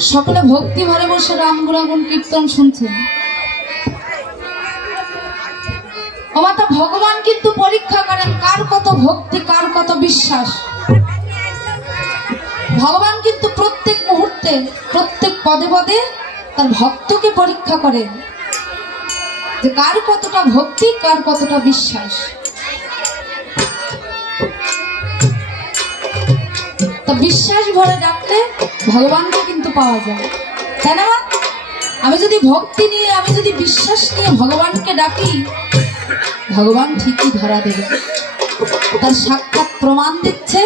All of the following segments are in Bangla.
সকলে ভক্তি ভরে বসে রাম গুণাগুণ কীর্তন শুনছেন। ও মাতা ভগবান কিন্তু পরীক্ষা করেন কার কত ভক্তি, কার কত বিশ্বাস। ভগবান কিন্তু প্রত্যেক মুহূর্তে, প্রত্যেক পদে পদে তার ভক্তকে পরীক্ষা করেন যে কার কতটা ভক্তি, কার কতটা বিশ্বাস। তা বিশ্বাস ভরে ডাকলে ভগবানকে কিন্তু পাওয়া যায়। তাই না? আমি যদি ভক্তি নিয়ে, আমি যদি বিশ্বাস নিয়ে ভগবানকে ডাকি, ভগবান ঠিকই ধরা দেবে। তার সাক্ষাৎ প্রমাণ দিচ্ছে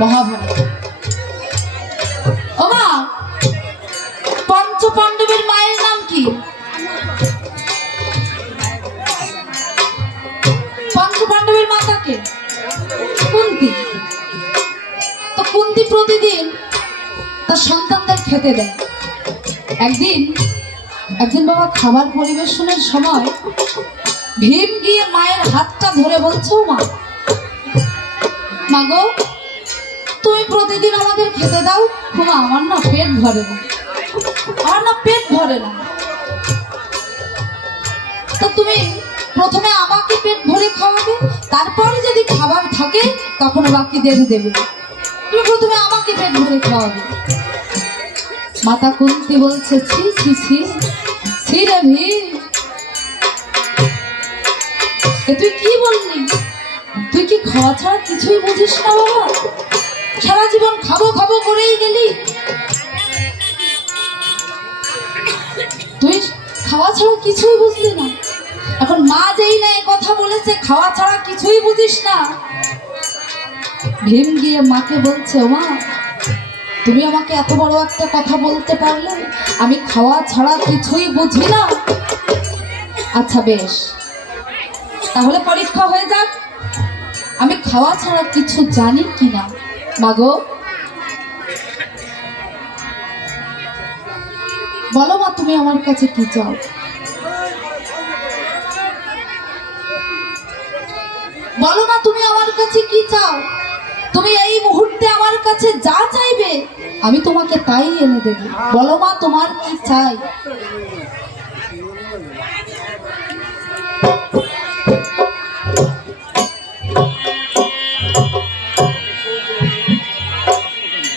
মহাভারত। খেতে দেয়। একদিন একদিন বাবা খাবার পরিবেশনের সময় ভীম গিয়ে মায়ের হাতটা ধরে বলছে, "ও মা মা গো, তুমি প্রতিদিন আমাদের খেতে দাও। মা আমার না পেট ভরে না। আমার না পেট ভরে না। তো তুমি প্রথমে আমাকে পেট ভরে খাওয়াবে, তারপরে যদি খাবার থাকে, তখন বাকিদের দেবে। তুমি প্রথমে আমাকে পেট ভরে খাওয়াবে। মাতা কুন্তি বলছে, ছি ছি ছি ছি রে এ তুই কি বললি? তুই কি খাওয়া ছাড়া কিছুই বুঝিস না, বাবা? সারা জীবন খাব খাব করেই গেলি। তুই খাওয়া ছাড়া কিছুই বুঝলি না। এখন মা যেই না কথা বলেছে, খাওয়া ছাড়া কিছুই বুঝিস না। ভীম গিয়ে মাকে বলছে মা তুমি আমাকে এত বড় একটা কথা বলতে পারলে? আমি খাওয়া ছাড়া কিছুই বুঝি না। আচ্ছা বেশ। তাহলে পরীক্ষা হয়ে যাক। আমি খাওয়া ছাড়া কিছু জানি কি না? মাগো বলো মা, তুমি আমার কাছে কি চাও? বলো মা, তুমি আমার কাছে আমি তোমাকে তাই এনে দেব। বলো মা, তোমার কি চাই?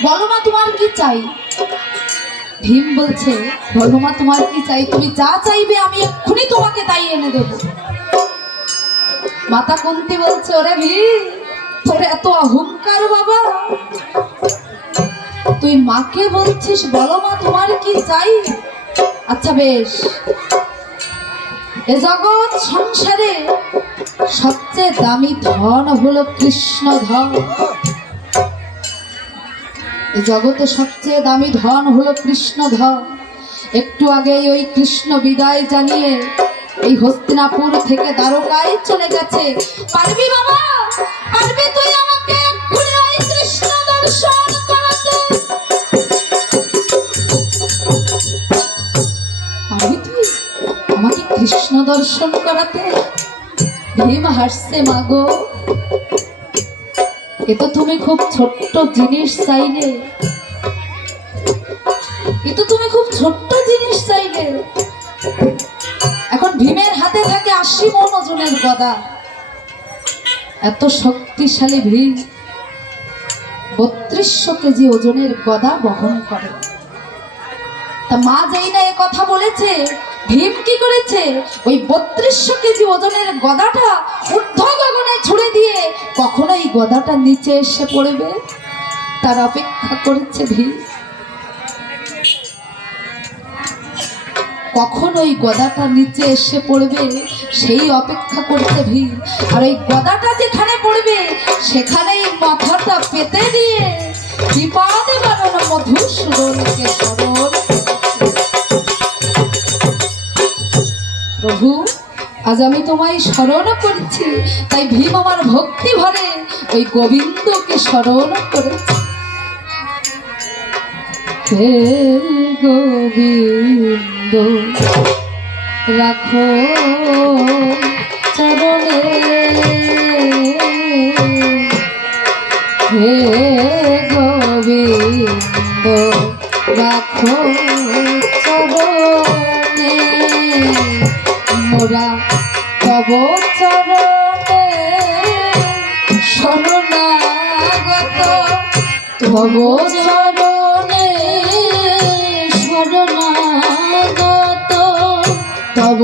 বলো মা, তোমার কি চাই? ভীম বলছে, বলো মা, তোমার কি চাই? তুমি যা চাইবে আমি এক্ষুনি তোমাকে তাই এনে দেব। মাতা কুন্তি বলছে, ওরে ভীম, তোর এত অহংকার বাবা। তুই মাকে বলছিস? বলো মা, তোমার কি চাই? আচ্ছা বেশ। এ জগৎ সংসারে সবচেয়ে দামি ধন হলো কৃষ্ণ ধন। এই জগতে সবচেয়ে দামি ধন হলো কৃষ্ণ ধন। একটু আগেই ওই কৃষ্ণ বিদায় জানিয়ে এই হস্তিনাপুর থেকে দ্বারকায় চলে গেছে। পারবি বাবা? পারবি তুই আমাকে? দর্শন করাতে ভীম হাসছে মাগো এ তো তুমি খুব ছোট্ট জিনিস চাইলে। এ তো তুমি খুব ছোট্ট জিনিস চাইলে। এখন ভীমের হাতে থাকে আশি মন ওজনের গদা। এত শক্তিশালী ভীম বত্রিশশো কেজি ওজনের গদা বহন করে। তা মা যেই না কথা বলেছে ভীম কি করেছে? ওই বত্রিশশো কেজি ওজনের গদাটা ঊর্ধ্ব গগনে ছুড়ে দিয়ে কখনো এই গদাটা নিচে এসে পড়বে? তার অপেক্ষা করেছে ভীম। কখন ওই গদাটা নিচে এসে পড়বে, সেই অপেক্ষা করতে ভীম। আর ওই গদাটা যেখানে পড়বে, সেখানেই মাথাটা পেতে দিয়ে বিপাদে বানানো মধুসূদনকে আজ আমি তোমায় স্মরণ করছি। তাই ভীম আমার ভক্তি ভরে ওই গোবিন্দকে স্মরণ করেছে। হে গোবিন্দ, রাখো চরণে। হে চরণে শরণাগত। তব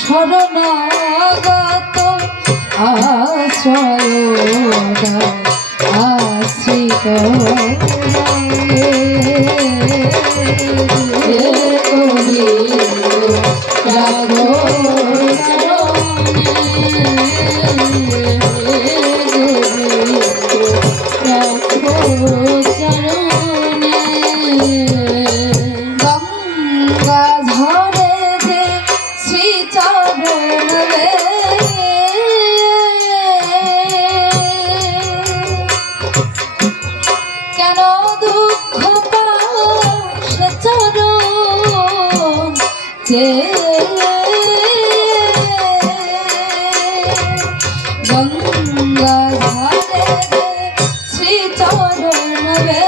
শরণাগত আশ্রয় চরণ গঙ্গা ধারে শ্রীচরণ রে?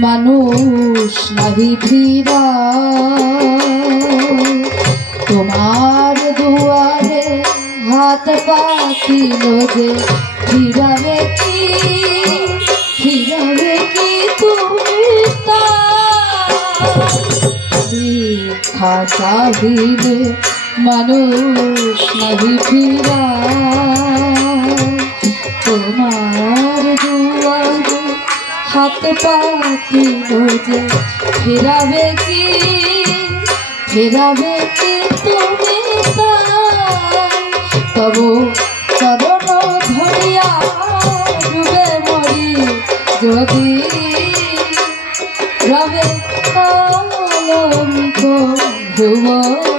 মানুষ নাহি ভিড়া। তোমার দুয়ারে হাত পাতিল যে ফিরাবে কি? ফিরাবে কি তুমি ভিক্ষা চাহিলে মানুষ নাহি ফিরা পাতিল যে ফেরাবে কি? ফেরাবে কি তুমি তবু চরণ ধরিয়া ডুবে মরি যদি রবে কলঙ্ক ভুবনে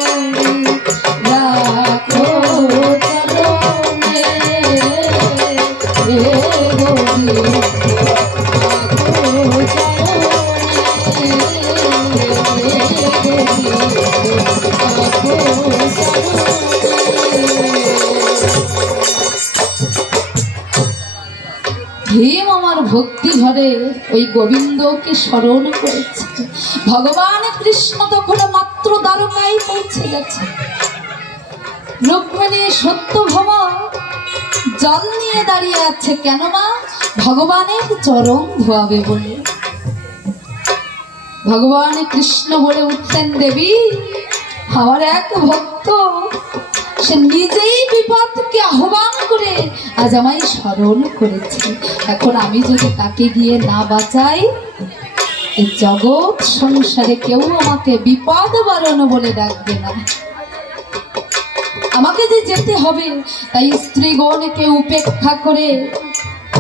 ওই গোবিন্দকে স্মরণ করেছে। ভগবান কৃষ্ণ তখন মাত্র দ্বারকায় পৌঁছে গেছে। রুক্মিণী সত্যভামা জল নিয়ে দাঁড়িয়ে আছে কেন মা ভগবানের চরণ ধোয়াবে বলে। ভগবান কৃষ্ণ বলে উঠলেন, দেবী, আমার এক ভক্ত সে নিজেই বিপদকে আহ্বান করে আজ আমায় স্মরণ করেছে। এখন আমি যদি তাকে গিয়ে না বাঁচাই, এই জগৎ সংসারে কেউ আমাকে বিপদ বারণ বলে ডাকবে না। আমাকে যে যেতে হবে, তাই স্ত্রীগণকে উপেক্ষা করে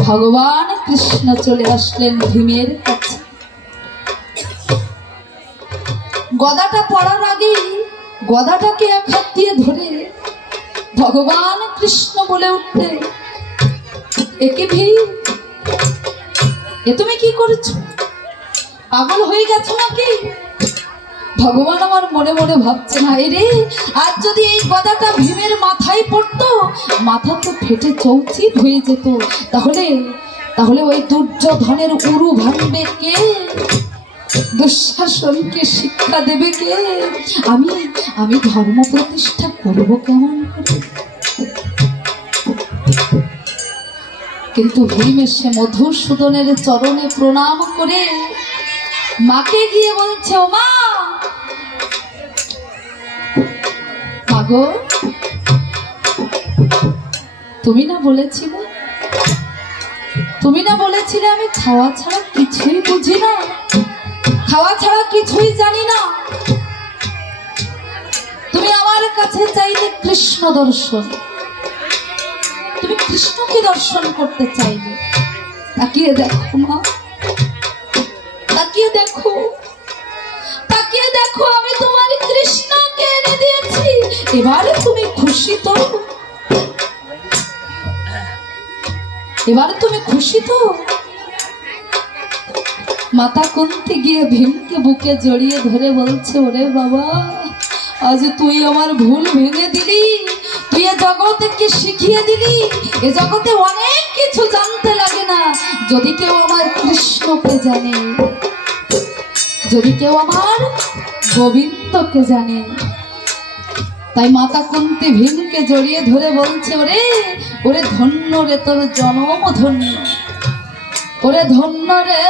ভগবান কৃষ্ণ চলে আসলেন ভীমের কাছে। গদাটা পড়ার আগেই গদাটাকে এক হাত দিয়ে ধরে ভগবান কৃষ্ণ বলে উঠলেন একে ভীম এ তুমি কি করেছ? পাগল হয়ে গেছো নাকি? ভগবান আমার মনে মনে ভাবছে না রে আজ যদি এই গদাটা ভীমের মাথায় পড়তো, মাথা তো ফেটে চৌচিত হয়ে যেত। তাহলে তাহলে ওই দুর্যোধনের উরু ভাঙবে কে? দুঃশাসনকে শিক্ষা দেবে কে? আমি আমি ধর্ম প্রতিষ্ঠা করব কেমন কিন্তু এসে মধুসূদনের চরণে প্রণাম করে মাকে গিয়ে বলছে, ও মা! মাগো, তুমি না বলেছিলে? তুমি না বলেছিলে আমি খাওয়া ছাড়া কিছুই বুঝি না? খাওয়া ছাড়া কিছুই জানি না। তুমি আমার কাছে চাইলে কৃষ্ণ দর্শন। তুমি কৃষ্ণকে দর্শন করতে চাইলে। তাকিয়ে দেখো মা। তাকিয়ে দেখো। তাকিয়ে দেখো, আমি তোমার কৃষ্ণকে এনে দিয়েছি। এবারে তুমি খুশি তো? এবারে তুমি খুশি তো? মাতা কুন্তি গিয়ে ভীমকে বুকে জড়িয়ে ধরে বলছে, ওরে বাবা, আজ তুই আমার ভুল ভেঙে দিলি। তুই এ জগৎকে শিখিয়ে দিলি। এ জগতে অনেক কিছু জানতে লাগে না। যদি কেউ আমার কৃষ্ণকে জানে, যদি কেউ আমার গোবিন্দকে জানে। তাই মাতা কুন্তি ভীমকে জড়িয়ে ধরে বলছে, ওরে ওরে ধন্য রে তোর জনম ধন্য। ওরে ধন্য রে